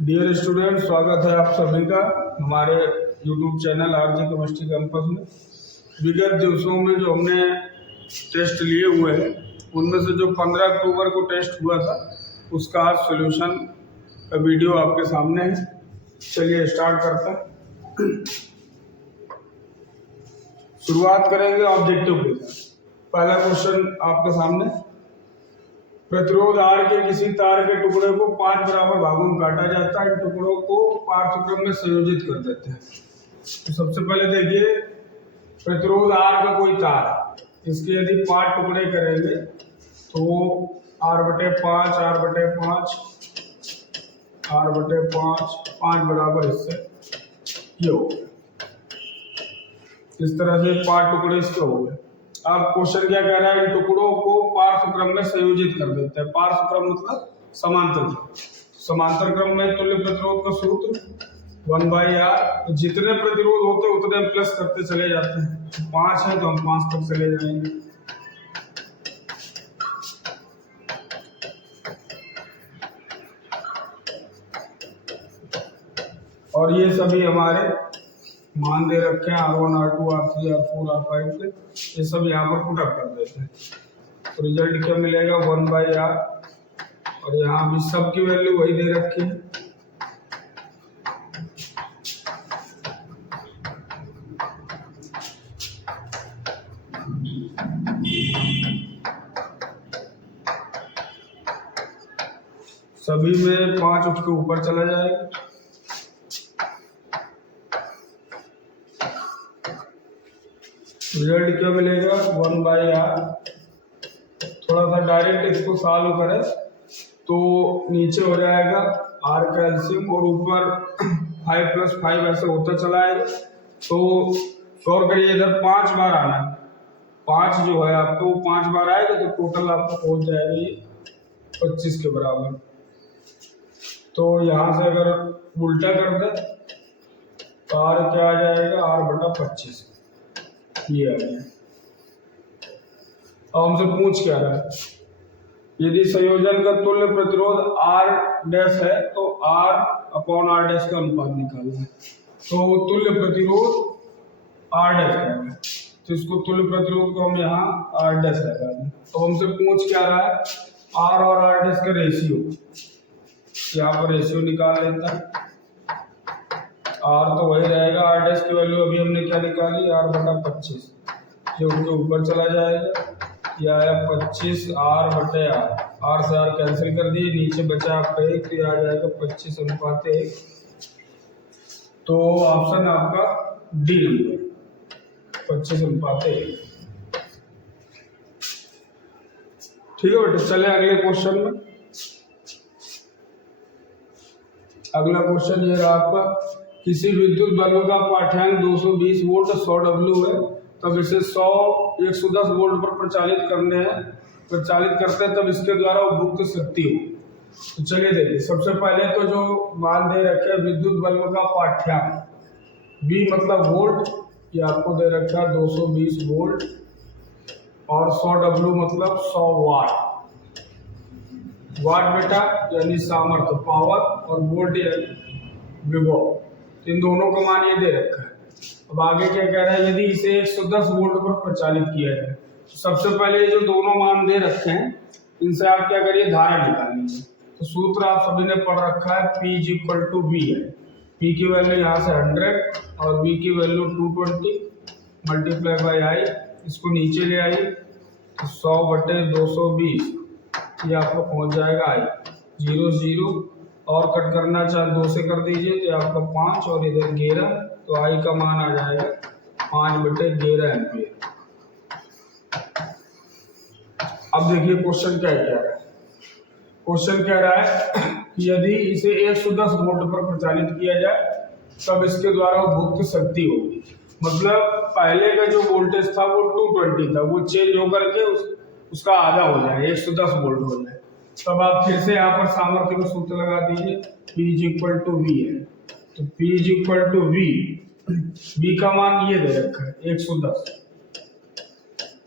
Dear student, स्वागत है आप सभी का हमारे YouTube channel RJ chemistry campus में। विगत दिवसों में जो हमने टेस्ट लिए हुए हैं उनमें से जो 15 अक्टूबर को टेस्ट हुआ था उसका आज सॉल्यूशन का वीडियो आपके सामने है। चलिए स्टार्ट करते हैं। शुरुआत करेंगे ऑब्जेक्टिव के साथ। पहला क्वेश्चन आपके सामने, प्रतिरोध आर के किसी तार के टुकड़े को 5 बराबर भागों में काटा जाता है। इन टुकड़ों को पार्थक्रम में संयोजित कर देते हैं। तो सबसे पहले देखिए, प्रतिरोध आर का कोई तार है, इसके यदि 5 टुकड़े करेंगे तो r/5 r/5 r/5 5 बराबर हिस्से ये हो गए। इस तरह से 5 टुकड़े इसके हो गए। अब क्वेश्चन क्या कह रहा है, इन टुकड़ों को पार्श्व में संयोजित कर देते हैं। पार्श्व क्रम मतलब समांतर क्रम। समांतर क्रम में तुल्य प्रतिरोध का सूत्र 1/r। जितने प्रतिरोध होते उतने प्लस करते चले जाते हैं। 5 है तो हम 5 तक चले जाएंगे। और ये सभी हमारे मान दे रखे हैं R1 R2 R3 R4 R5 के, ये सब यहाँ पर पुट अप कर देते हैं। तो रिजल्ट क्या मिलेगा, 1/r। और यहाँ भी सब की वैल्यू वही दे रखी है। सभी में 5 उठ के ऊपर चला जाएगा। रिजल्ट क्या मिलेगा, 1/r। थोड़ा सा डायरेक्ट इसको सॉल्व करें तो नीचे हो जाएगा r का एलसीएम और ऊपर 5 + 5 ऐसे होता चला आएगा। तो गौर करिए, इधर 5 बार आना है। 5 जो है आपको वो 5 बार आएगा तो टोटल आपको पहुंच जाएगा ये 25 के बराबर। तो यहाँ से अगर उल्टा कर दे तो r क्या आ जाएगा, r/25 ये आ गया। अब हमसे पूछ क्या रहा है, यदि संयोजन का तुल्य प्रतिरोध R' है तो R/R' का अनुपात निकालना है। तो तुल्य प्रतिरोध R' है, तो इसको तुल्य प्रतिरोध को हम यहाँ R' लगा दें। तो हमसे पूछ क्या रहा है, R और R' का रेशियो। यहाँ पर रेशियो निकाल लेता है। R तो वही रहेगा, R' की वैल्यू अभी हमने क्या निकाली, R/25। ये उनके ऊपर चला जाएगा, यह आया 25 R/r। R से R कैंसिल कर दिए, नीचे बचा आपका 1, तो आ जाएगा 25:1। तो ऑप्शन आपका डी नंबर 25:1। ठीक है बेटे, चले अगले क्वेश्चन में। अगला क्वेश्चन ये रहा आपका, किसी विद्युत बल्ब का पाठ्यांक 220 वोल्ट 100 W है, तब इसे 110 वोल्ट पर प्रचालित करते हैं, तब इसके द्वारा उपभोग शक्ति हो। तो चलिए देखिए, सबसे पहले तो जो मान दे रखे हैं विद्युत बल्ब का पाठ्यांक, V मतलब वोल्ट, ये आपको दे रखा है 220 वोल्ट, और 100 W मतलब 100 वाट। वाट बेटा यानी सामर्थ्य, पावर, और वोल्ट यानी विभव। इन दोनों का मान ये दे रखा है। अब आगे क्या कह रहा है, यदि इसे 110 वोल्ट पर प्रचालित किया जाए। सबसे पहले जो दोनों मान दे रखे हैं इनसे आप क्या करिए, धारा निकालिए। तो सूत्र आप सभी ने पढ़ रखा है, P = V है। P की वैल्यू यहाँ से 100 और V की वैल्यू 220 × I। इसको नीचे ले आइए, 100/220 ये आपको पहुंच जाएगा I। 0 0 और कट करना चाहे 2 से कर दीजिए तो आपका 5 और इधर 11, तो I का मान आ जाएगा 5/11 एम्पीयर। अब देखिए क्वेश्चन क्या कह रहा है। क्वेश्चन कह रहा है कि यदि इसे 110 वोल्ट पर प्रचालित किया जाए तब इसके द्वारा उपभोग शक्ति होगी। मतलब पहले का जो वोल्टेज था वो 220 था, वो चेंज होकर के उसका आधा हो जाए, 110 वोल्ट हो जाए। तब आप फिर से यहाँ पर सामर्थ्य का सूत्र लगा दीजिए, P = V है। तो P = V का मान ये दे रखा है 110,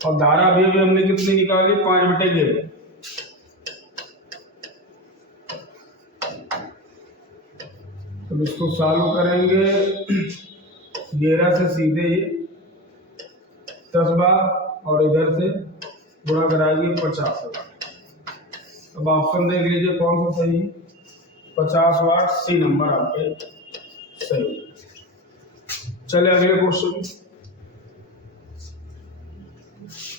और धारा भी हमने कितनी निकाली, 5/11। तो इसको सॉल्व करेंगे 11 से सीधे ही 10 बार और इधर से गुणा कराएंगे 50 वाट। अब ऑप्शन देख लीजिए कौन सा सही, 50 वाट, सी नंबर आपके सही। चले अगले क्वेश्चन।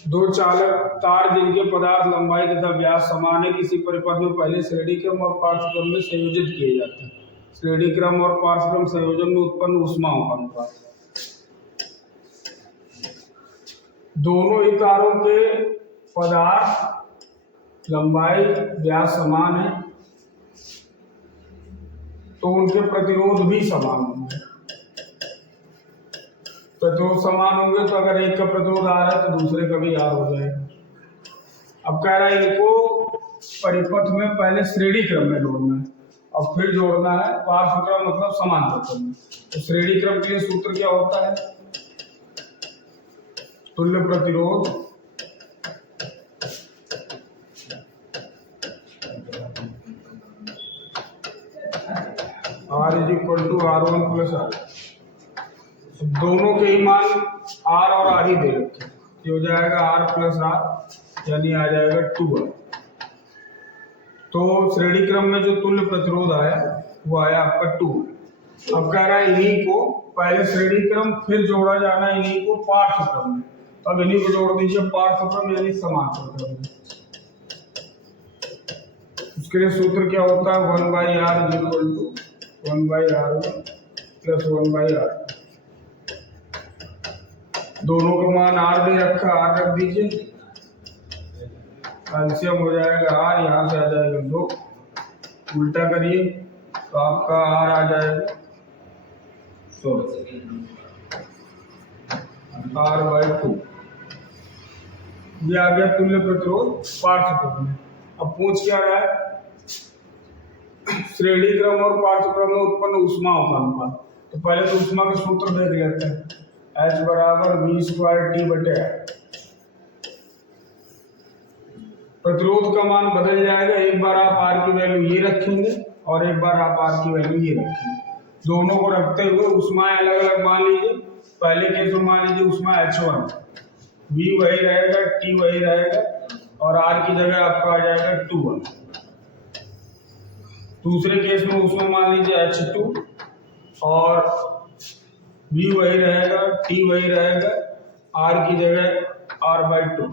दो चालक तार जिनके पदार्थ लंबाई तथा व्यास समान है किसी परिपथ में पहले श्रेणी क्रम और पार्श्वक्रम में संयोजित किए जाते हैं। श्रेणी क्रम और पार्श्वक्रम संयोजन में उत्पन्न ऊष्माओं का अनुपात। दोनों ही तारों के पदार्थ लंबाई व्यास समान है तो उनके प्रतिरोध भी समान होंगे। प्रतिरोध समान होंगे तो अगर एक का प्रतिरोध आर है तो दूसरे का भी आर हो जाएगा। अब कह रहा है इनको परिपथ में पहले श्रेणी क्रम में जोड़ना है और फिर जोड़ना है पार्श्वक्रम मतलब समांतर क्रम में। तो श्रेणी क्रम के लिए सूत्र क्या होता है, तुल्य प्रतिरोध R is equal to R1 plus R। दोनों के ही मान R और R ही दे रखे हैं, ये हो जाएगा R प्लस R यानी आ जाएगा 2R। तो श्रेणी क्रम में जो तुल्य प्रतिरोध आया वो आया आपका 2। अब कह रहा है इन्हीं को पहले श्रेणी क्रम फिर जोड़ा जाना है इन्हीं को पार्श्व क्रम में। तो अब इन्हीं को जोड़ दीजिए पार्श्व क्रम यानी समांतर क्रम में। उसके लिए सूत्र क्या होता है, 1/R is equal to 1/R1 plus 1/R। दोनों का मान R दे रखा, R रख दीजिए, कैल्शियम हो जाएगा R, यहाँ से आ जाएगा 2, उल्टा करिए तो आपका R आ जाएगा R/2। ये आ गया तुल्य प्रतिरोध पार्श्वक्रम में। अब पूछ क्या रहा है, श्रेणी क्रम और पार्श्वक्रम में उत्पन्न ऊष्माओं का अनुपात। तो पहले तो ऊष्मा के सूत्र देख लेते हैं, H बराबर V²T/R। प्रतिरोध का मान बदल जाएगा, एक बार आप R की वैल्यू ये रखेंगे और एक बार आप R की वैल्यू ये रखेंगे। दोनों को रखते हुए ऊष्माएं अलग अलग मान लीजिए। पहले केस में मान लीजिए ऊष्मा H1, V वही रहेगा, T वही रहेगा और R की जगह आपका आ जाएगा 2R। दूसरे केस में ऊष्मा मान लीजिए H2 और V वही रहेगा, T वही रहेगा, R की जगह R/2।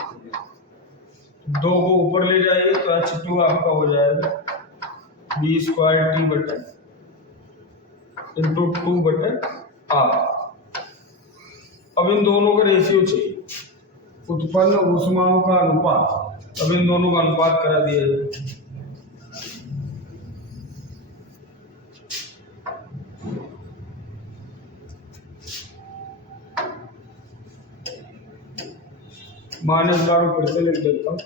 दो को ऊपर ले जाइए तो H2 आपका हो जाएगा V²T/R इंटू 2/R। अब इन दोनों का रेशियो चाहिए, उत्पन्न ऊष्माओं का अनुपात। अब इन दोनों का अनुपात करा दिया जाए। माइनस बार फिर से लिख देता हूँ,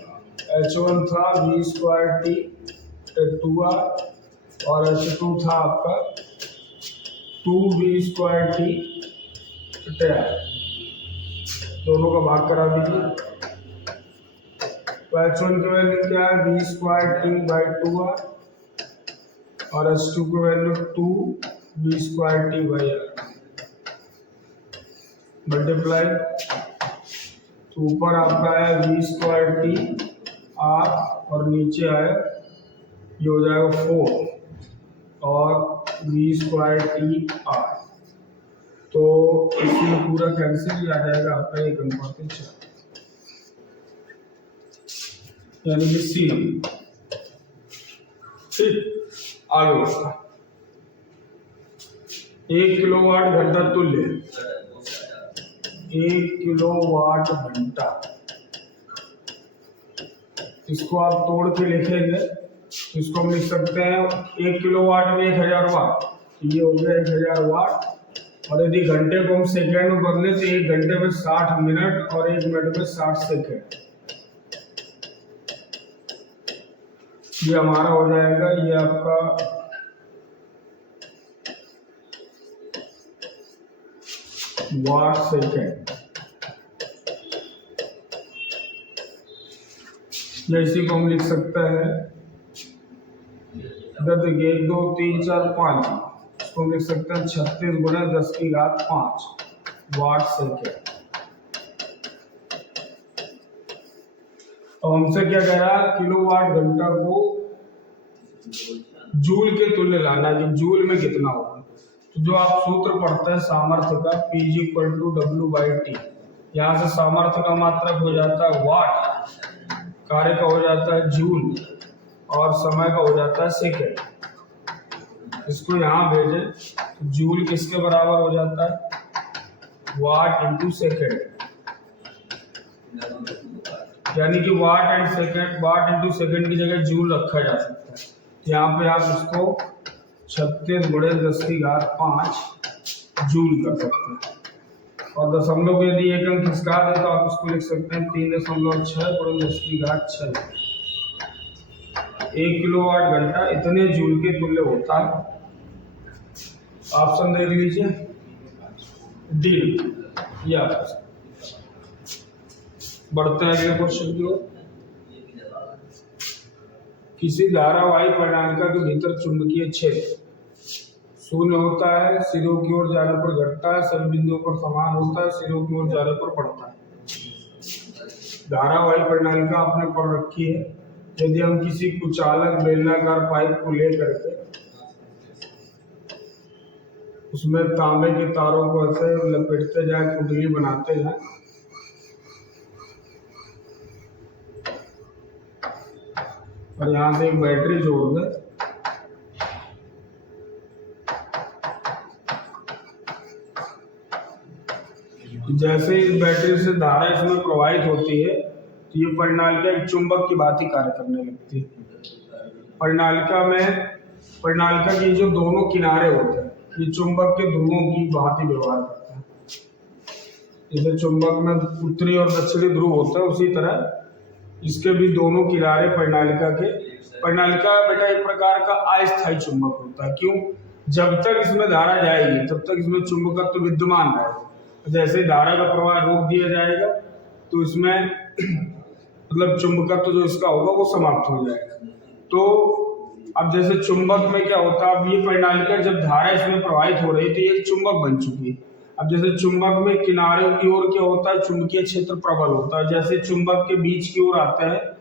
H1 था V²T 2R और H2 था आपका 2V²T R। दोनों का भाग करा दीजिए। तो H1 की वैल्यू क्या है, V²T/2R और H2 की वैल्यू 2V²T/R मल्टीप्लाई। तो ऊपर आपका आया V²T R और नीचे आया ये हो जाएगा 4 और V²T R। तो इसमें पूरा कैंसिल ही आ जाएगा आपका 1:4 यानी कि सी नंबर। ठीक, आगे बढ़ता। 1 किलोवाट घंटा तुल्य 1 किलोवाट घंटा, इसको आप तोड़ के लिखेंगे तो इसको हम लिख सकते हैं 1 किलोवाट में 1000 वाट, ये हो गया 1000 वाट। और यदि घंटे को हम सेकंड में बदले तो 1 घंटे में 60 मिनट और 1 मिनट में 60 सेकंड। ये हमारा हो जाएगा, ये आपका वाट सेकंड। जैसे को हम लिख सकते हैं, देखिए 1 2 3 4 5 इसको हम लिख सकते हैं 36 गुणे 10⁵ वाट सेकेंड। तो हमसे क्या कह रहा है, किलोवाट घंटा को जूल के तुल्य लाना है कि जूल में कितना होगा। तो जो आप सूत्र पढ़ते हैं सामर्थ्य का, P = W/T, यहाँ से सामर्थ्य का मात्रक हो जाता है वाट, कार्य का हो जाता है जूल और समय का हो जाता है सेकेंड। इसको यहाँ भेजें तो जूल किसके बराबर हो जाता है, वाट इंटू सेकेंड, यानी कि वाट इंटू सेकेंड की जगह जूल रखा जा सकता है। यहाँ पे आप इसको 36 गुणे 10⁵ जूल कर सकते हैं। और दशमलव को यदि एक अंक खिसका दे तो आप इसको लिख सकते हैं 3.6 गुणे 10⁶ 1 किलोवाट घंटा इतने जूल के तुल्य होता है। ऑप्शन देख लीजिए, डी या बढ़ते हैं अगले क्वेश्चन की ओर। किसी धारावाही प्रणालिका के भीतर चुंबकीय क्षेत्र शून्य होता है, सिरों की ओर जाने पर घटता है, सभी बिंदुओं पर समान होता है, सिरों की ओर जाने पर बढ़ता है। धारावाही प्रणालिका आपने पढ़ रखी है। यदि हम किसी कुचालक बेलनाकार पाइप को लेकर के उसमें तांबे के तारों को ऐसे लपेटते जाए, कुंडली बनाते जाए, और यहाँ से एक बैटरी जोड़ दें, जैसे इस बैटरी से धारा इसमें प्रवाहित होती है तो ये परिनालिका एक चुंबक की भांति कार्य करने लगती है। परिनालिका के जो दोनों किनारे होते हैं ये चुंबक के ध्रुवों की भांति व्यवहार करते हैं। जैसे चुंबक में उत्तरी और दक्षिणी ध्रुव होते हैं, उसी तरह इसके भी दोनों किनारे परिनालिका बेटा एक प्रकार का अस्थायी चुंबक होता है। क्यों? जब तक इसमें धारा जाएगी तब तक इसमें चुंबकत्व विद्यमान रहेगा। जैसे धारा का प्रवाह रोक दिया जाएगा तो इसमें मतलब चुंबकत्व जो इसका होगा वो समाप्त हो जाएगा। तो अब जैसे चुंबक में क्या होता है, अब ये परिनालिका जब धारा इसमें प्रवाहित हो रही है तो ये एक चुंबक बन चुकी है। अब जैसे चुंबक में किनारों की ओर क्या होता है, चुंबकीय क्षेत्र प्रबल होता है। जैसे चुंबक के बीच की ओर आता है,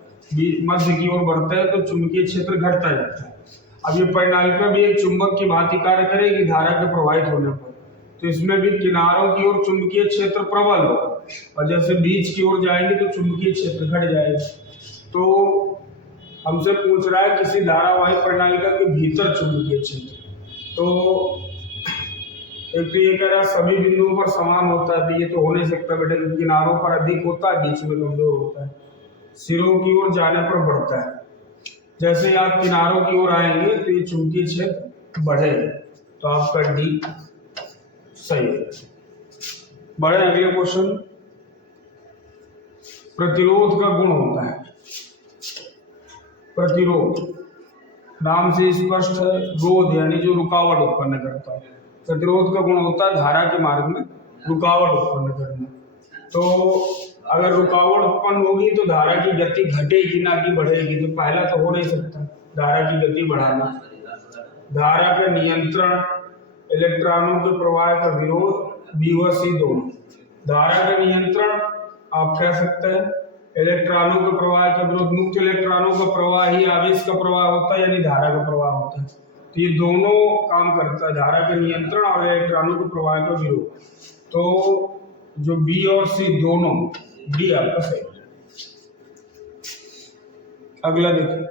मध्य की ओर बढ़ता है तो चुंबकीय क्षेत्र घटता जाता है। अब ये परिनालिका भी एक चुंबक की भांति कार्य करेगी धारा के प्रवाहित होने पर, तो इसमें भी किनारों की ओर चुंबकीय क्षेत्र प्रबल होगा और जैसे बीच की ओर जाएंगे तो चुंबकीय क्षेत्र घट जाएगा। तो हमसे पूछ रहा है किसी धारावाही प्रणालिका के भीतर चुंबकीय क्षेत्र, तो एक तो ये कह रहा है सभी बिंदुओं पर समान होता है, तो ये तो हो नहीं सकता बेटा, क्योंकि किनारों पर अधिक होता है, बीच में कमजोर होता है, सिरों की ओर जाने पर बढ़ता है। जैसे ही आप किनारों की ओर आएंगे तो ये चुंबकीय क्षेत्र बढ़ेगा, तो आपका डी सही है। बढ़े अगले क्वेश्चन। प्रतिरोध का गुण होता है, प्रतिरोध नाम से स्पष्ट है, रोध यानी जो रुकावट उत्पन्न करता है। प्रतिरोध का गुण होता है धारा के मार्ग में रुकावट उत्पन्न करना। तो अगर रुकावट उत्पन्न होगी तो धारा की गति घटेगी ना कि बढ़ेगी, तो पहला तो हो नहीं सकता धारा की गति बढ़ाना। धारा का नियंत्रण, इलेक्ट्रॉनों के प्रवाह का विरोध, बी व सी दोनों। धारा का नियंत्रण आप कह सकते हैं, इलेक्ट्रॉनों के प्रवाह का विरोध, मुक्त इलेक्ट्रॉनों का प्रवाह ही आवेश का प्रवाह होता है, यानी धारा का प्रवाह होता है। तो ये दोनों काम करता है, धारा का नियंत्रण और इलेक्ट्रॉनों के प्रवाह का विरोध। तो जो बी और सी दोनों, डी आपका सही। अगला देखिए,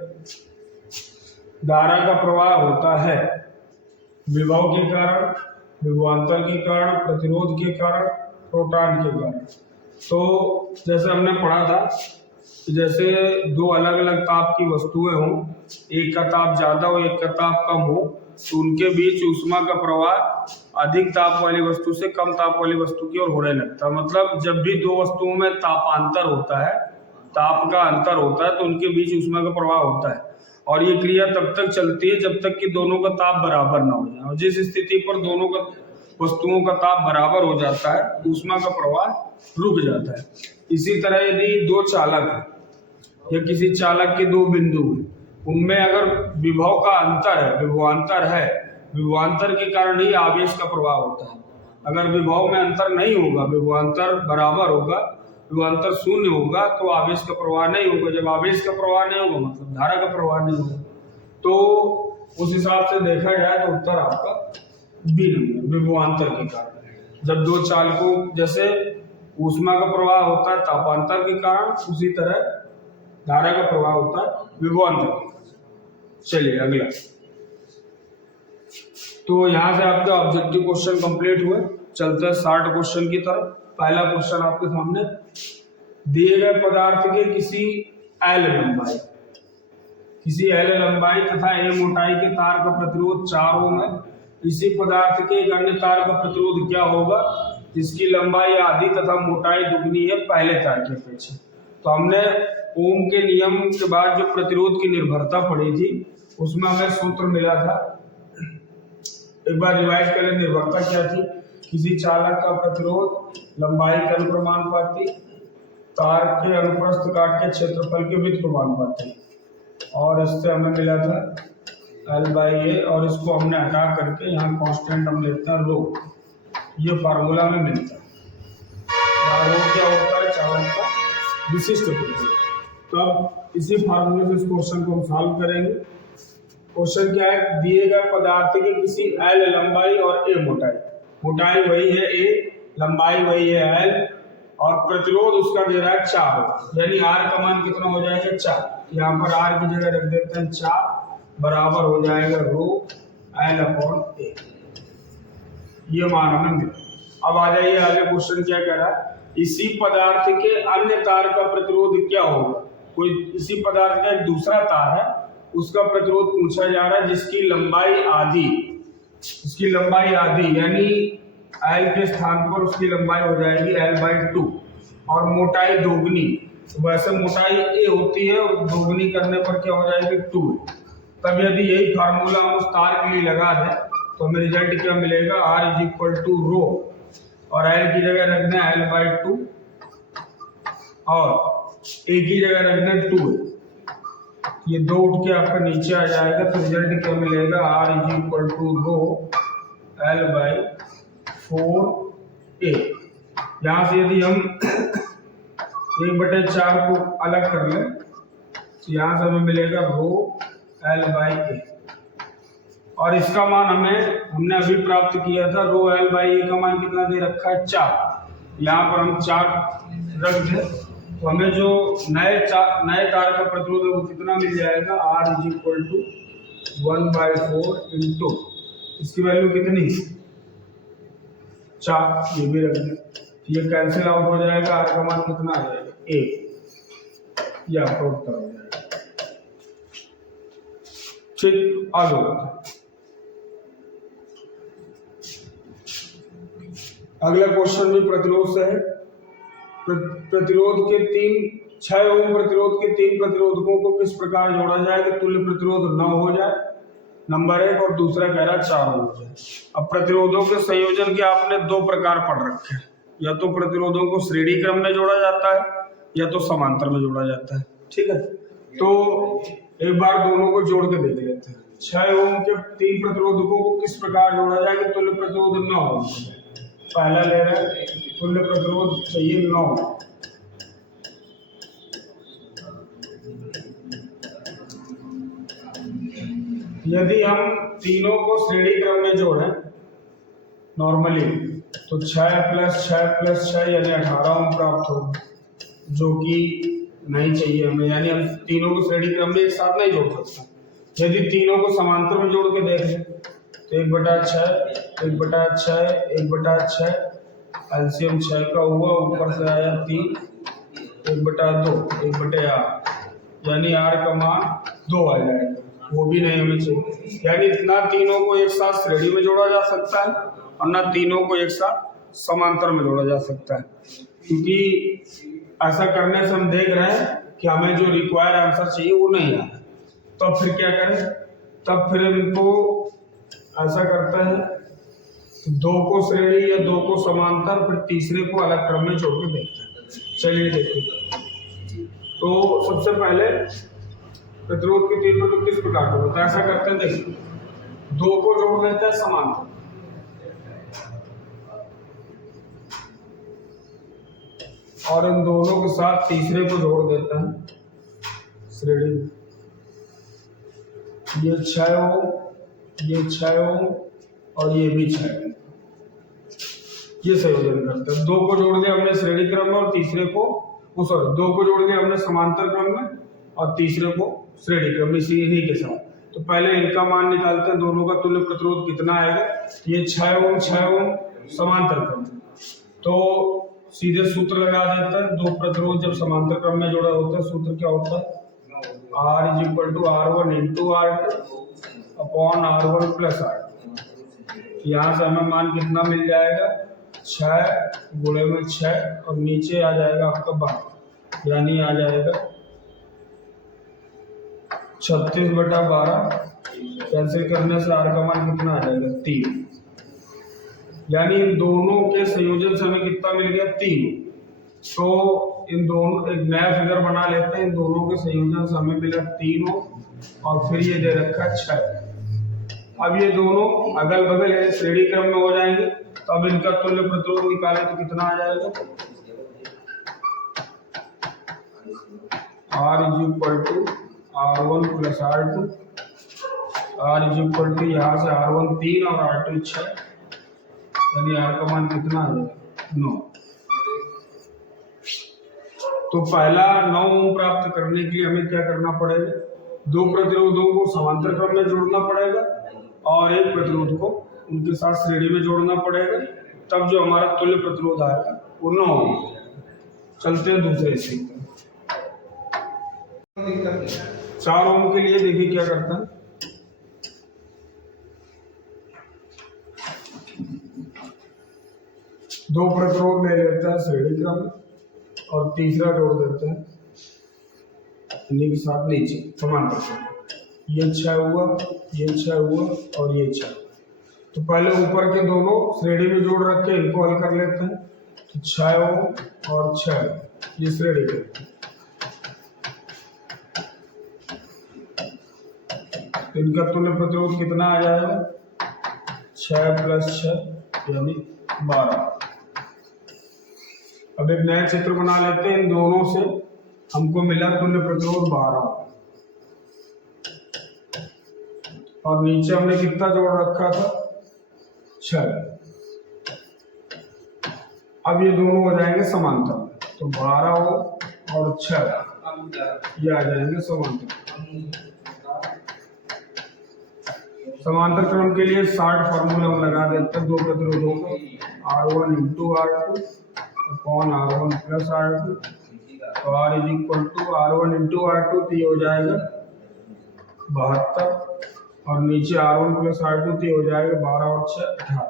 धारा का प्रवाह होता है विभव के कारण, विभवांतर के कारण, प्रतिरोध के कारण, प्रोटॉन के कारण। तो जैसे हमने पढ़ा था कि जैसे दो अलग अलग ताप की वस्तुएं हों, एक का ताप ज्यादा हो एक का ताप कम हो, तो उनके बीच ऊष्मा का प्रवाह अधिक ताप वाली वस्तु से कम ताप वाली वस्तु की ओर होने लगता है। मतलब जब भी दो वस्तुओं में तापांतर होता है, ताप का अंतर होता है, तो उनके बीच ऊष्मा का प्रवाह होता है। और ये क्रिया तब तक चलती है जब तक कि दोनों का ताप बराबर ना हो जाए, और जिस स्थिति पर दोनों का वस्तुओं का ताप बराबर हो जाता है, ऊष्मा का प्रवाह रुक जाता है। इसी तरह यदि दो चालक है या किसी चालक के दो बिंदु हैं, उनमें अगर विभव का अंतर है, विभवांतर है, विभवांतर के कारण ही आवेश का प्रवाह होता है। अगर विभव में अंतर नहीं होगा, विभवांतर बराबर होगा, विभवांतर शून्य होगा, तो आवेश का प्रवाह नहीं होगा। जब आवेश का प्रवाह नहीं होगा मतलब धारा का प्रवाह नहीं होगा। तो उस हिसाब से देखा जाए तो उत्तर आपका बी नंबर, विभवांतर के कारण। जब दो चालकों, जैसे ऊष्मा का प्रवाह होता है तापांतर के कारण, उसी तरह धारा का प्रवाह होता है विभवांतर के कारण। चलिए अगला। तो यहाँ से आपका ऑब्जेक्टिव क्वेश्चन कंप्लीट हुए। चलते हैं शॉर्ट क्वेश्चन की तरफ। पहला क्वेश्चन आपके सामने, दिए गए पदार्थ के किसी एल लंबाई तथा ए मोटाई के तार का प्रतिरोध 4 ओम है। इसी पदार्थ के एक अन्य तार का प्रतिरोध क्या होगा जिसकी लंबाई आधी तथा मोटाई दुगनी है पहले तार की अपेक्षा। तो हमने ओम के नियम के बाद जो प्रतिरोध की निर्भरता पढ़ी थी उसमें हमें सूत्र मिला था, एक बार रिवाइज कर लें। निर्भरता क्या थी? किसी चालक का प्रतिरोध लंबाई के अनुप्रमानुपाती, तार के अनुप्रस्थ काट के क्षेत्रफल के व्युत्क्रमानुपाती, और इससे हमें मिला था L/A, और इसको हमने हटा करके यहाँ कांस्टेंट हम लेते हैं रो। ये फार्मूला में मिलता है। रो क्या होता है? चालक का विशिष्ट प्रतिरोध। तो अब इसी फार्मूले से इस क्वेश्चन को हम सॉल्व करेंगे। क्वेश्चन क्या है? दिए गए पदार्थ के किसी एल लंबाई और ए मोटाई वही है ए, लंबाई वही है एल, और प्रतिरोध उसका दे रहा है 4, यानी आर का मान कितना हो जाएगा? 4। यहाँ पर आर की जगह रख देते हैं 4, बराबर हो जाएगा रो L/A। ये मान हमें मिला। अब आ जाइए आगे, क्वेश्चन क्या कह रहा है? इसी पदार्थ के अन्य तार का प्रतिरोध क्या होगा। कोई इसी पदार्थ का एक दूसरा तार है, उसका प्रतिरोध पूछा जा रहा है जिसकी लंबाई आधी, यानी L के स्थान पर उसकी लंबाई हो जाएगी L/2 और मोटाई दोगुनी। वैसे मोटाई A होती है और दोगुनी करने पर क्या हो जाएगी? 2। तब यदि यही फार्मूला हम उस तार के लिए लगा दें तो हमें रिजल्ट क्या मिलेगा? R = रो, और L की जगह रख दें L/2 और A की जगह रख दें 2। ये 2 उठ के आपका नीचे आ जाएगा, तो रिजल्ट क्या मिलेगा? R = रो L/4A। यहाँ से यदि हम 1/4 को अलग कर लें तो यहाँ से हमें मिलेगा रो L/A, और इसका मान हमने अभी प्राप्त किया था। रो L/A का मान कितना दे रखा है? 4। यहाँ पर हम 4 रख दें तो हमें जो नए तार का प्रतिरोध है वो कितना मिल जाएगा? R = 1/4 इंटू इसकी वैल्यू कितनी? 4। ये भी रख दें, ये कैंसिल आउट हो जाएगा। R का मान कितना आ जाएगा? 1। ये आपका उत्तर हो जाएगा। ठीक, आगे अगला क्वेश्चन भी प्रतिरोध से है। प्रतिरोध के 6 ओम प्रतिरोध के 3 प्रतिरोधकों को किस प्रकार जोड़ा जाए कि तुल्य प्रतिरोध 9 हो जाए, नंबर 1, और दूसरा कह रहा है 4 ओम हो जाए। अब प्रतिरोधों के संयोजन के आपने 2 प्रकार पढ़ रखे हैं, या तो प्रतिरोधों को श्रेणी क्रम में जोड़ा जाता है या तो समांतर में जोड़ा जाता है। ठीक है, तो एक बार दोनों को जोड़ के देख लेते हैं। 6 ओम के 3 प्रतिरोधकों को किस प्रकार जोड़ा जाए कि तुल्य प्रतिरोध 9 ओम हो जाए। पहला ले रहे हैं, तुल्य प्रतिरोध चाहिए 9। यदि हम तीनों को श्रेणी क्रम में जोड़ें नॉर्मली तो 6 + 6 + 6 यानी 18 ओम प्राप्त हो, जो कि नहीं चाहिए हमें, यानी हम तीनों को श्रेणी क्रम में एक साथ नहीं जोड़ सकते। यदि तीनों को समांतर में जोड़ के देख लें तो 1/6 1/6 1/6 एलसीएम 6 का हुआ, ऊपर से आया 3 1/2 1/8, यानी R का मान 2 आ जाएगा। वो भी नहीं हमें चाहिए, यानी ना तीनों को एक साथ श्रेणी में जोड़ा जा सकता है और ना तीनों को एक साथ समांतर में जोड़ा जा सकता है, क्योंकि ऐसा करने से हम देख रहे हैं कि हमें जो रिक्वायर आंसर चाहिए वो नहीं आया। तो अब फिर क्या करें? तब फिर इनको ऐसा करते हैं 2 को श्रेणी या 2 को समांतर, फिर तीसरे को अलग क्रम में जोड़ के देखते हैं। चलिए देखिए, तो सबसे पहले प्रतिरोध के 3 प्रतिरोध किस प्रकार का होता है, ऐसा करते हैं। देखिए दो को जोड़ देते हैं समांतर, और इन दोनों के साथ तीसरे को जोड़ देते हैं श्रेणी में। ये 6 ओम, ये 6 ओम और ये भी 6 ओम, ये संयोजन करते हैं। दो को जोड़ दिया हमने श्रेणी क्रम में और तीसरे को दो को जोड़ दिया हमने समांतर क्रम में और तीसरे को श्रेणी क्रम में, इसी के साथ। तो पहले इनका मान निकालते हैं, दोनों का तुल्य प्रतिरोध कितना आएगा। ये 6 ओम 6 ओम समांतर क्रम में, तो सीधे सूत्र लगा देते हैं। दो प्रतिरोध जब समांतर क्रम में जोड़ा होता है, सूत्र क्या होता है, R is equal to R1 into R2 upon R1 plus R2। यहाँ से हमें मान कितना मिल जाएगा, 6 गुणे में 6 और नीचे आ जाएगा आपका 12, यानी आ जाएगा 36/12। कैंसिल करने से R का मान कितना आ जाएगा, 3। यानी इन दोनों के संयोजन से हमें कितना मिल गया, 3। तो इन दोनों एक नया फिगर बना लेते हैं। इन दोनों के संयोजन से हमें मिला 3 और फिर ये दे रखा है 6। अब ये दोनों अगल बगल है, श्रेणी क्रम में हो जाएंगे। तो अब इनका तुल्य प्रतिरोध निकाले तो कितना आ जाएगा, R is equal to R1 plus R2। R is equal to यहाँ से R1 3 और R2 6, यानी R का मान कितना आ जाएगा, 9। तो पहला 9 ओम प्राप्त करने के लिए हमें क्या करना पड़ेगा, दो प्रतिरोधों को समांतर क्रम में जोड़ना पड़ेगा और एक प्रतिरोध को उनके साथ श्रेणी में जोड़ना पड़ेगा, तब जो हमारा तुल्य प्रतिरोध आएगा वो 9 ओम। चलते हैं दूसरे हिस्से पर। 4 ओम के लिए देखिए क्या करता है, दो प्रतिरोध ले लेते हैं श्रेणी क्रम में और तीसरा जोड़ देते हैं इन्हीं के साथ नीचे समांतर क्रम। ये 6 हुआ, ये 6 हुआ और ये 6। तो पहले ऊपर के दोनों श्रेणी में जोड़ रख के इनको हल कर लेते हैं। तो 6 ओम और 6 ये श्रेणी में, तो इनका तुल्य प्रतिरोध कितना आ जाएगा, 6 + 6 यानी 12। अब एक नया चित्र बना लेते हैं। इन दोनों से हमको मिला तुल्य प्रतिरोध 12 और नीचे हमने कितना जोड़ रखा था, 6। अब ये दोनों हो जाएंगे समांतर, तो 12 और 6 ये आ जाएंगे समांतर। समांतर क्रम के लिए 60 फॉर्मूला हम लगा देते हैं। दो प्रतिरोधों को R1 into R2 upon R1 plus R2, तो R is equal to R1 into R2, तो ये हो जाएगा 72 और नीचे R1 प्लस R2, तो ये हो जाएगा 12 और 6 18।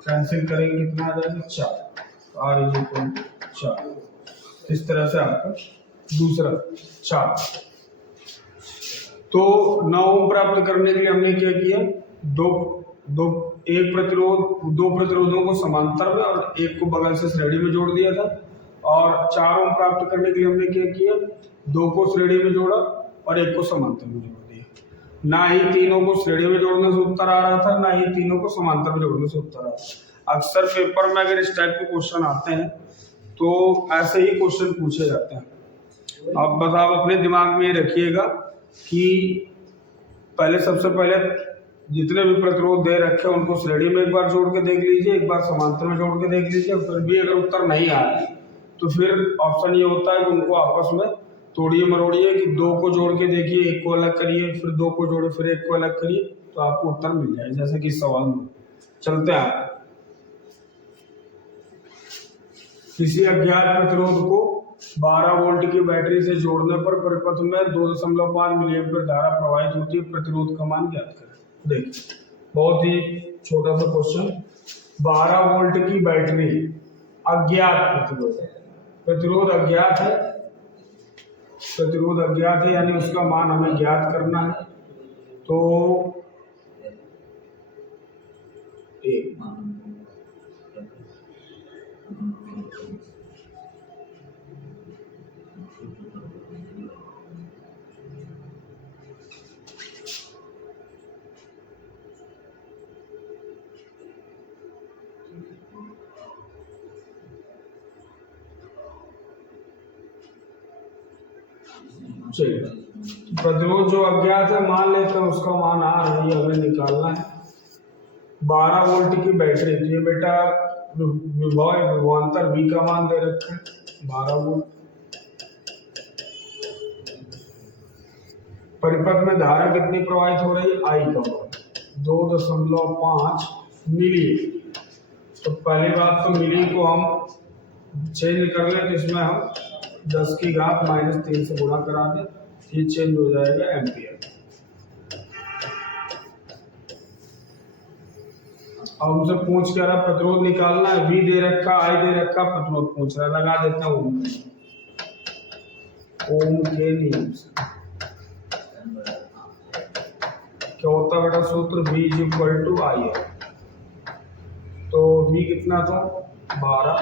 कैंसिल करेंगे कितना आ जाएगा, 4। तो R इज इक्वल टू 4। इस तरह से आपका दूसरा 4। तो 9 ओम प्राप्त करने के लिए हमने क्या किया, दो प्रतिरोधों को समांतर में और एक को बगल से श्रेणी में जोड़ दिया था। और 4 ओम प्राप्त करने के लिए हमने क्या किया, 2 को श्रेणी में जोड़ा और एक को समांतर में जोड़ दिया। ना ही तीनों को श्रेणी में जोड़ने से उत्तर आ रहा था, ना ही तीनों को समांतर में जोड़ने से उत्तर आ रहा था। अक्सर पेपर में अगर इस टाइप के क्वेश्चन आते हैं तो ऐसे ही क्वेश्चन पूछे जाते हैं। अब बस आप अपने दिमाग में ये रखिएगा कि पहले सबसे पहले जितने भी प्रतिरोध दे रखे हैं उनको श्रेणी में एक बार जोड़ के देख लीजिए, एक बार समांतर में जोड़ के देख लीजिए। फिर भी अगर उत्तर नहीं आ रहा है तो फिर ऑप्शन ये होता है कि उनको आपस में तोड़िए मरोड़िए, कि 2 को जोड़ के देखिए, एक को अलग करिए, फिर 2 को जोड़े, फिर एक को अलग करिए, तो आपको उत्तर मिल जाए, जैसे कि इस सवाल में। चलते हैं, किसी अज्ञात प्रतिरोध को 12 वोल्ट की बैटरी से जोड़ने पर परिपथ में 2.5 मिलीएम्पीयर धारा प्रवाहित होती है, प्रतिरोध का मान ज्ञात करें। देखिए बहुत ही छोटा सा क्वेश्चन। 12 वोल्ट की बैटरी, अज्ञात प्रतिरोध अज्ञात है, प्रतिरोध अज्ञात है यानी उसका मान हमें ज्ञात करना है। तो एक चलिए प्रतिरोध जो अज्ञात है मान लेते हैं उसका मान R है, ये हमें निकालना है। 12 वोल्ट की बैटरी, ये बेटा विभवांतर V का मान दे रखा है 12 वोल्ट। परिपथ में धारा कितनी प्रवाहित हो रही है, I का मान 2.5 मिली। तो पहली बात तो मिली को हम चेंज कर लें, तो इसमें हम 10 की घात -3 से गुणा करा दें, ये चेंज हो जाएगा एम्पियर। अब हमसे पूछ क्या रहा, प्रतिरोध निकालना है, V दे रखा, I दे रखा, प्रतिरोध पूछ रहा है, लगा देते हैं ओम के नियम से। क्या होता है बेटा सूत्र, V = I है। तो V कितना था 12,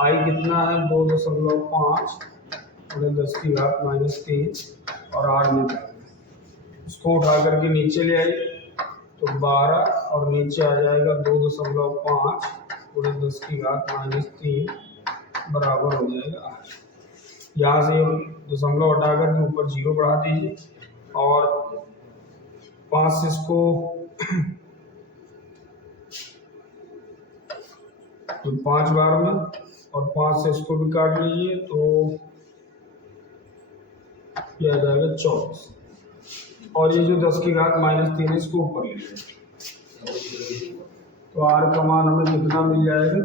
I कितना है 2.5 और 10 की घात -3 और R निकालना। इसको उठा करके नीचे ले आई तो 12 और नीचे आ जाएगा 2.5 और 10 की घात -3 बराबर हो जाएगा R। यहाँ से दशमलव हटा करके ऊपर 0 बढ़ा दीजिए और 5 से इसको तो 5 बार में और 5 से इसको भी काट लीजिए तो यह आ जाएगा 24 और ये जो 10 की घात -3 इसको ऊपर ले लीजिए तो R का मान हमें कितना मिल जाएगा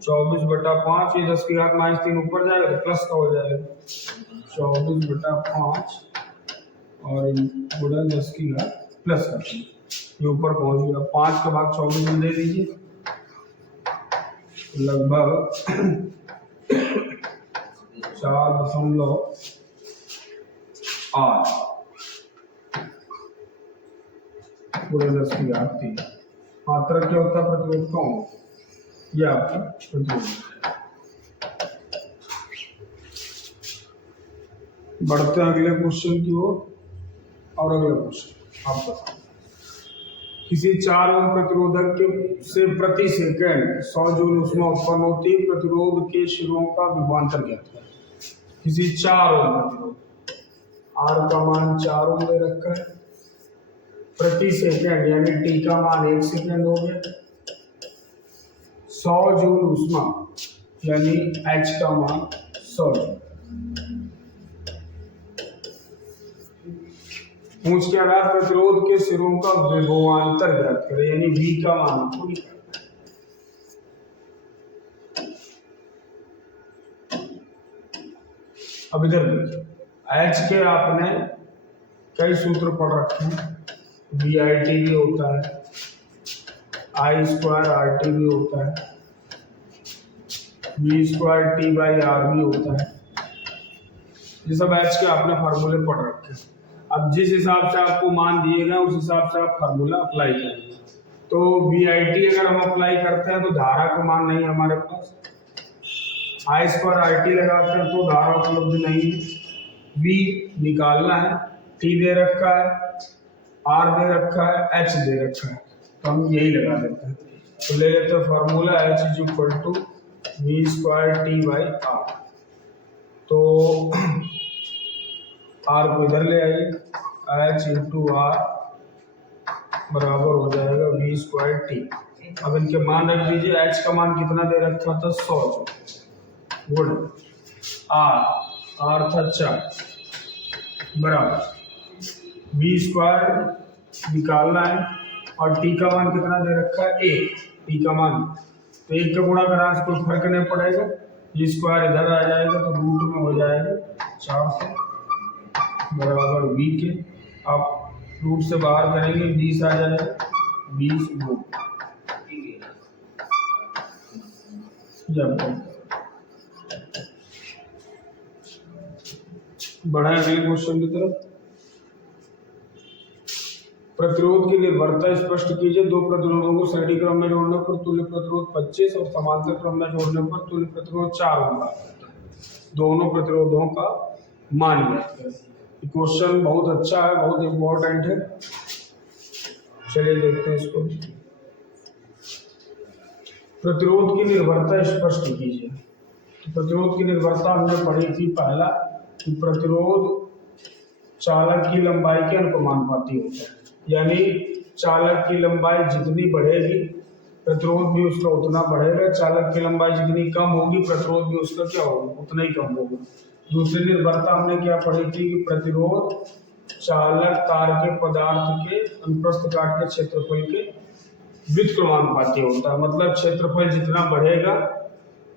24/5। ये 10 की घात -3 ऊपर जाएगा तो प्लस का हो जाएगा 24/5 और गुणा 10 की घात प्लस का, ये ऊपर पहुंच गया। 5 का भाग 24 में दे दीजिए, लगभग 4.8 पूरे 10 की घात 3। मात्रक क्या होता है प्रतिरोध का ओम, यह आपका प्रतिरोध। बढ़ते हैं अगले क्वेश्चन की ओर। और अगला क्वेश्चन आप बताओ, किसी 4 ओम प्रतिरोधक के से प्रति सेकंड 100 जूल ऊष्मा उत्पन्न होती है, प्रतिरोध के शिरों का विभवांतर ज्ञात है। किसी 4 ओम प्रतिरोध, R का मान 4 ओम दे रखा है, प्रति सेकंड यानी T का मान 1 सेकंड हो गया, 100 जूल ऊष्मा यानी H का मान 100 जूल। पूछ क्या रहा, प्रतिरोध के सिरों का विभवांतर ज्ञात करें, यानी V का मान आपको निकालना है। अब इधर देखिए, H के आपने कई सूत्र पढ़ रखे हैं, VIT भी होता है, I2RT भी होता है, V2T/R भी होता है, ये सब H के आपने फार्मूले पढ़ रखे हैं। अब जिस हिसाब से आपको मान दिए गए उस हिसाब से आप फार्मूला अप्लाई करेंगे। तो VIT अगर हम अप्लाई करते हैं तो धारा का मान नहीं हमारे पास, I2RT लगाते हैं तो धारा उपलब्ध नहीं है, V निकालना है, T दे रखा है, R दे रखा है, H दे रखा है, तो हम यही लगा देते हैं। तो ले लेते हैं फार्मूला H = V2T/R। तो R को इधर ले आइए, H × R बराबर हो जाएगा V2T। अब इनके मान रख दीजिए, H का मान कितना दे रखा था 100 गुण R था 4 बराबर V2 निकालना है और T का मान कितना दे रखा है 1, T का मान तो 1 का गुणा कराने से कोई फर्क नहीं पड़ेगा, ये स्क्वायर इधर आ जाएगा तो रूट में हो जाएगा 400 बराबर V के। आप रूट से बाहर करेंगे 20 आ जाएगा, 20 वोल्ट। बढ़ाएं अगले क्वेश्चन की तरफ। प्रतिरोध की निर्भरता स्पष्ट कीजिए, दो प्रतिरोधों को श्रेणी क्रम में जोड़ने पर तुल्य प्रतिरोध 25 और समांतर क्रम में जोड़ने पर तुल्य प्रतिरोध 4 होगा। दोनों प्रतिरोधों का मान ज्ञात करें। क्वेश्चन बहुत अच्छा है, बहुत इंपॉर्टेंट है, चलिए देखते हैं इसको। प्रतिरोध की निर्भरता स्पष्ट कीजिए। तो प्रतिरोध की निर्भरता हमने पढ़ी थी पहला कि प्रतिरोध चालक की लंबाई के अनुपाती होता है, यानी चालक की लंबाई जितनी बढ़ेगी प्रतिरोध भी उसका उतना बढ़ेगा, चालक की लंबाई जितनी कम होगी प्रतिरोध भी उसका क्या होगा, उतना ही कम होगा। दूसरी निर्भरता हमने क्या पढ़ी थी कि प्रतिरोध चालक तार के पदार्थ के अनुप्रस्थ काट के क्षेत्रफल के व्युत्क्रमानुपाती होता है। मतलब क्षेत्रफल जितना बढ़ेगा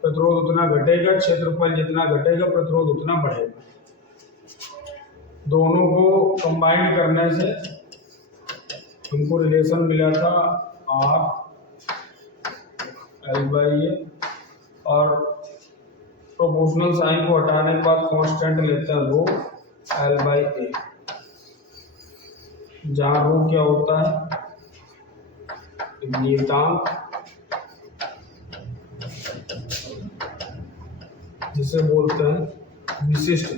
प्रतिरोध उतना घटेगा, क्षेत्रफल जितना घटेगा प्रतिरोध उतना बढ़ेगा। दोनों को कंबाइन करने से हमको रिलेशन मिला था R/L/A, और प्रोपोर्शनल साइन को हटाने के बाद कांस्टेंट लेते हैं ρ/L/A, जहाँ ρ क्या होता है, नियतांक, जिसे बोलते हैं विशिष्ट।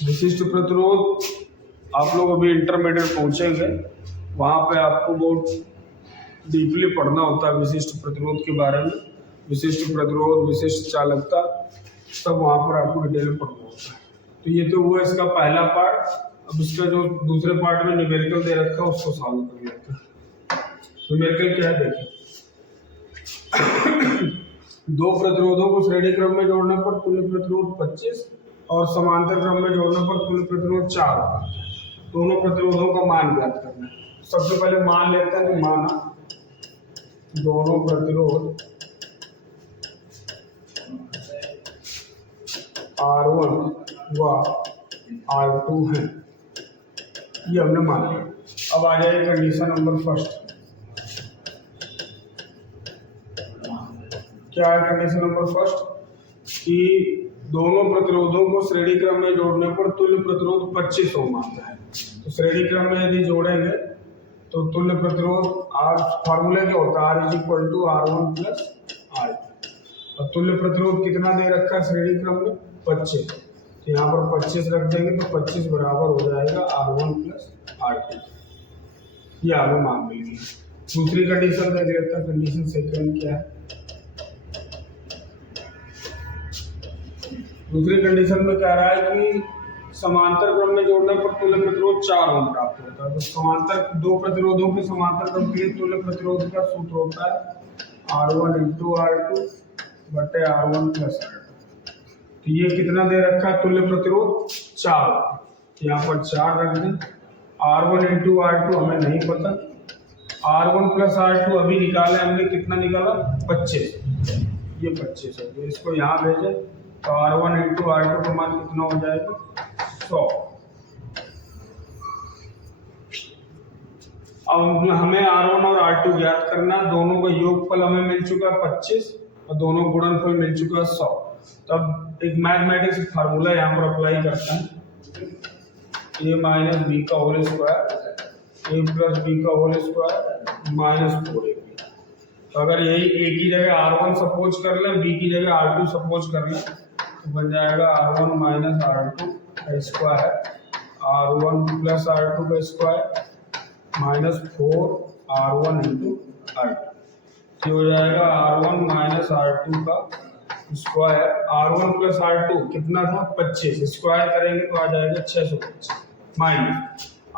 विशिष्ट प्रतिरोध आप लोग अभी इंटरमीडिएट पहुंचेंगे, वहाँ पे आपको बहुत डीपली पढ़ना होता है विशिष्ट प्रतिरोध के बारे में। विशिष्ट प्रतिरोध, विशिष्ट चालकता, सब वहाँ पर आपको डिटेल में पढ़ना होता है। तो ये तो हुआ इसका पहला पार्ट। अब इसका जो दूसरे पार्ट में न्यूमेरिकल दे रखा है उसको सॉल्व कर लेते हैं। न्यूमेरिकल क्या है देखिए, दो प्रतिरोधों को श्रेणी क्रम में जोड़ने पर तुल्य प्रतिरोध 25 और समांतर क्रम में जोड़ने पर तुल्य प्रतिरोध 4 होगा। दोनों प्रतिरोधों का मान ज्ञात करना है। सबसे पहले मान लेते हैं, तो माना दोनों प्रतिरोध R1 व R2 हैं, ये हमने मान लिया। अब आ जाए कंडीशन नंबर फर्स्ट। क्या है कंडीशन नंबर फर्स्ट, कि दोनों प्रतिरोधों को श्रेणी क्रम में जोड़ने पर तुल्य प्रतिरोध 25 ओम आता है। तो श्रेणी क्रम में यदि जोड़ेंगे तो तुल्य प्रतिरोध R फार्मूला क्या होता है, R=R1 + R2। और तुल्य प्रतिरोध कितना दे रखा है श्रेणी क्रम में, 25। तो यहाँ पर 25 रख देंगे तो 25 बराबर हो जाएगा R1 + R2। ये हमें मान मिल गई। दूसरी कंडीशन देख लेते हैं। कंडीशन सेकंड क्या है, दूसरी कंडीशन में कह रहा है कि समांतर क्रम में जोड़ने पर तुल्य प्रतिरोध 4 ओम प्राप्त होता है। तो समांतर दो प्रतिरोधों के समांतर क्रम के लिए तुल्य प्रतिरोध का सूत्र होता है R1 × R2 बटे R1 + R2। तो ये कितना दे रखा है तुल्य प्रतिरोध 4। यहाँ पर 4 रख दें। R1 × R2 हमें नहीं पता, R1 + R2 अभी निकाले हमने, कितना निकाला, 25। ये 25 है, तो इसको यहाँ भेजें तो R1 × R2 का मान कितना हो जाएगा, 100। अब हमें R1 और R2 ज्ञात करना। दोनों का योगफल हमें मिल चुका है 25 और दोनों गुणनफल मिल चुका है 100। तब एक मैथमेटिक्स फार्मूला यहाँ पर अप्लाई करते हैं, a - b का होल स्क्वायर, a + b का होल स्क्वायर -4ab। तो अगर यही a की जगह R1 सपोज कर लें, b की जगह R2 सपोज कर लें, तो बन जाएगा R1 - R2 का स्क्वायर, R1 + R2 का स्क्वायर -4R1 × R2। ये हो जाएगा R1 - R2 का स्क्वायर। R1 + R2 कितना था, 25, स्क्वायर करेंगे तो आ जाएगा 625, माइनस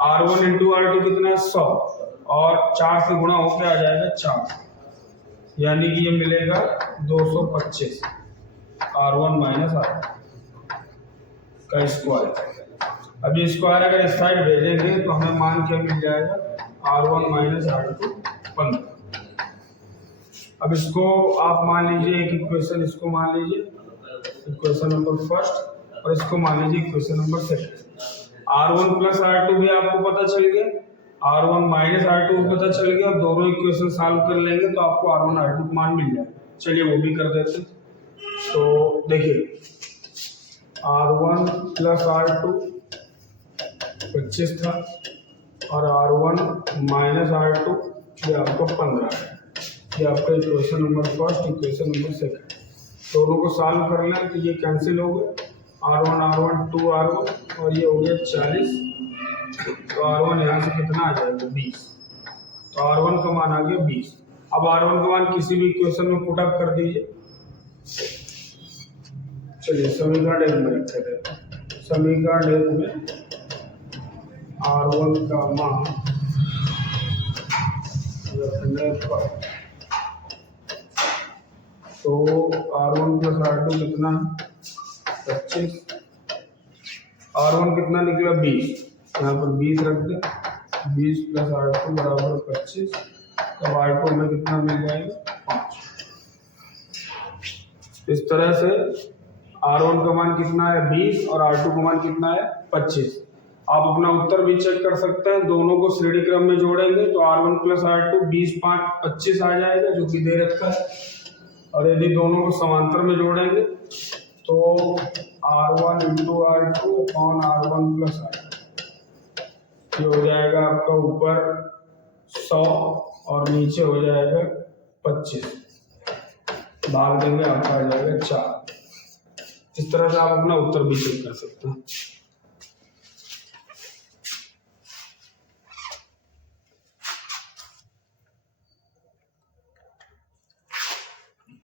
R1 × R2 कितना है, 100, और 4 से गुणा होकर आ जाएगा 4, यानी कि ये मिलेगा 225 R1 - R2 का स्क्वायर। अब ये स्क्वायर अगर इस साइड भेजेंगे तो हमें मान क्या मिल जाएगा, R1 - R2 15। अब इसको आप मान लीजिए एक इक्वेशन, इसको मान लीजिए इक्वेशन नंबर फर्स्ट, और इसको मान लीजिए equation number second. R1 + R2 भी आपको पता चल गया, R1 - R2 पता चल गया। अब दोनों इक्वेशन सॉल्व कर लेंगे तो आपको R1 R2 का मान मिल जाएगा। चलिए वो भी कर देते हैं। तो देखिए R1 + R2 25 था और R1 - R2 ये आपको 15 है। ये आपका equation number first, equation number second. दोनों को सॉल्व कर लें तो ये कैंसिल हो गए, R1 2R1 और ये हो गया 40। तो R1 यहाँ से कितना आ जाएगा, 20। तो R1 का मान आ गया 20। अब R1 का मान किसी भी इक्वेशन में पुट अप कर दीजिए। चलिए समीकरण 1 में रखते हैं। समीकरण 1 में R1 का मान रखने पर तो R1 प्लस R2 कितना है? 25। R1 कितना निकला? 20। यहाँ पर 20 रख दे। 20 प्लस R2 बराबर 25। तब R2 हमें कितना मिल जाएगा? 5। इस तरह से R1 का मान कितना है? 20 और R2 का मान कितना है? 25। आप अपना उत्तर भी चेक कर सकते हैं। दोनों को श्रेणी क्रम में जोड़ेंगे तो R1 प्लस R2 20, 5, 25 आ जाएगा, जो कि दे रखा है। और यदि दोनों को समांतर में जोड़ेंगे तो R1 into R2 upon R1 plus R2 ये हो जाएगा आपका ऊपर 100 और नीचे हो जाएगा 25। भाग देंगे आपका आ जाएगा 4। इस तरह से आप अपना उत्तर भी चेक कर सकते हैं।